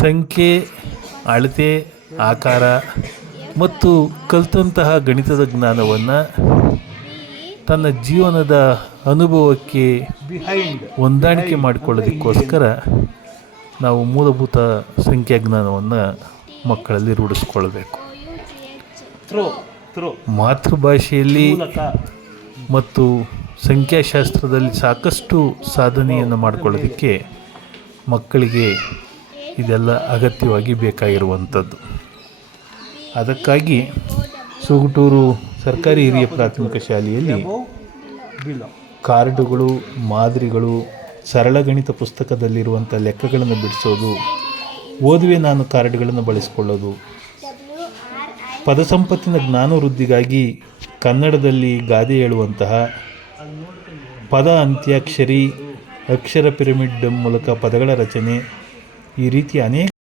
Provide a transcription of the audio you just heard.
ಸಂಖ್ಯೆ ಅಳತೆ ಆಕಾರ ಮತ್ತು ಕಲಿತಂತಹ ಗಣಿತದ ಜ್ಞಾನವನ್ನು ತನ್ನ ಜೀವನದ ಅನುಭವಕ್ಕೆ ಹೊಂದಾಣಿಕೆ ಮಾಡಿಕೊಳ್ಳೋದಕ್ಕೋಸ್ಕರ ನಾವು ಮೂಲಭೂತ ಸಂಖ್ಯಾ ಜ್ಞಾನವನ್ನು ಮಕ್ಕಳಲ್ಲಿ ರೂಢಿಸ್ಕೊಳ್ಬೇಕು. ಮಾತೃಭಾಷೆಯಲ್ಲಿ ಮತ್ತು ಸಂಖ್ಯಾಶಾಸ್ತ್ರದಲ್ಲಿ ಸಾಕಷ್ಟು ಸಾಧನೆಯನ್ನು ಮಾಡಿಕೊಳ್ಳೋದಕ್ಕೆ ಮಕ್ಕಳಿಗೆ ಇದೆಲ್ಲ ಅಗತ್ಯವಾಗಿ ಬೇಕಾಗಿರುವಂಥದ್ದು. ಅದಕ್ಕಾಗಿ ಸುಗುಟೂರು ಸರ್ಕಾರಿ ಹಿರಿಯ ಪ್ರಾಥಮಿಕ ಶಾಲೆಯಲ್ಲಿ ಕಾರ್ಡುಗಳು, ಮಾದರಿಗಳು ಸರಳ ಗಣಿತ ಪುಸ್ತಕದಲ್ಲಿರುವಂಥ ಲೆಕ್ಕಗಳನ್ನು ಬಿಡಿಸೋದು, ಓದುವೆ ನಾನು ಕಾರ್ಡ್ಗಳನ್ನು ಬಳಸಿಕೊಳ್ಳೋದು ಪದ ಸಂಪತ್ತಿನ ಜ್ಞಾನ ವೃದ್ಧಿಗಾಗಿ ಕನ್ನಡದಲ್ಲಿ ಗಾದೆ ಹೇಳುವಂತಹ ಪದ ಅಂತ್ಯಾಕ್ಷರಿ, ಅಕ್ಷರ ಪಿರಮಿಡ್ ಮೂಲಕ ಪದಗಳ ರಚನೆ ಈ ರೀತಿ ಅನೇಕ